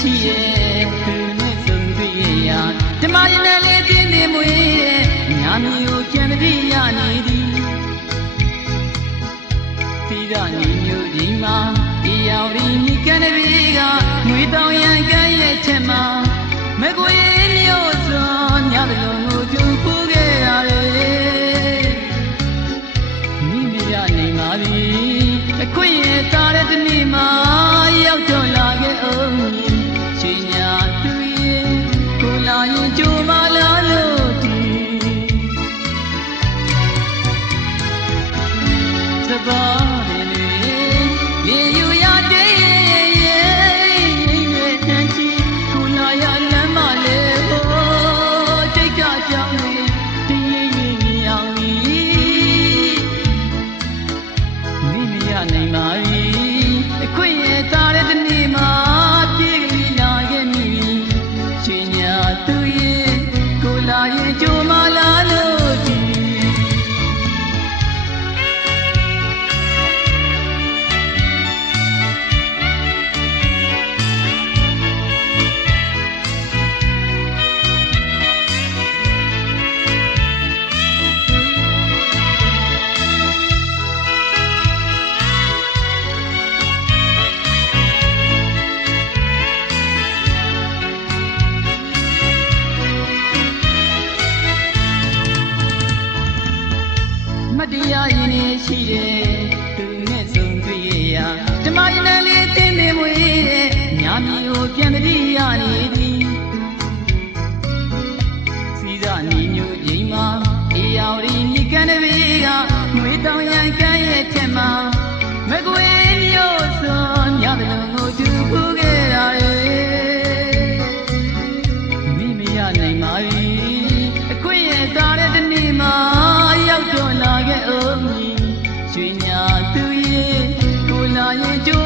ရှိရဲ့သူနဲ့ဆုံတွေ့ရဓမ္မရည်နဲ့လေးတင်းနေမွေးရဲ့ညာမျိုးကျန်တည်းရနေသည်သီရညီညွတ်ဒီမှာဒီရောက်ဒီမိကန်တဲ့ဘေးကငွေတောင်ရန်ကဲရဲ့ချက်မှာမကွေမျိုးစွန်ညသလုံးကိုကျူဖူးခဲ့ရတယ်မိမိရနေပါပြီအခွင့်ရသားတဲ့ဒီနေ့မှာရောက်တော့လာခဲ့အောင်ရှင်ညာသူရဲ့ကိုလာရင်ကြိုမလာလို့ဒီသဘာဝရေယူရတဲ့ရဲ့တန်ချီကိုလာရလမ်းမလေးဟိုတိတ်ကကြောင်းနေတည်ရင်အောင်မိမိရနိုင်ပါပြီအခွင့်ရသားတဲ့ဒီနေ့မှာပြေးကြလာခဲ့မိရှင်ညာသူရဲ့ကိုလာရင်ကြိုမလာလို့ဒီမတရားရင်ရှိတယ်သူနဲ့ဆုံတွေ့ရဓမ္မရည်နဲ့လေးတင်းနေမွေးတဲ့ညာမျိုးပြန်တည်းရနေသည်စီစားညီညွတ်ချိန်မှာအေးရောက်ဒီမိကန်တဲ့ဘေးကငွေတောင်ရန်ကဲရဲ့ချက်မှာမကွေမျိုးစွန်ညသလုံးကိုကျူဖူးခဲ့ရတယ်မိမိရနိုင်ပါပြီအခွင့်ရသားတဲ့ဒီနေ့မှာရောက်တော့လာခဲ့အောင်ရွှေညာသူရဲ့ကိုလာရင်ကြို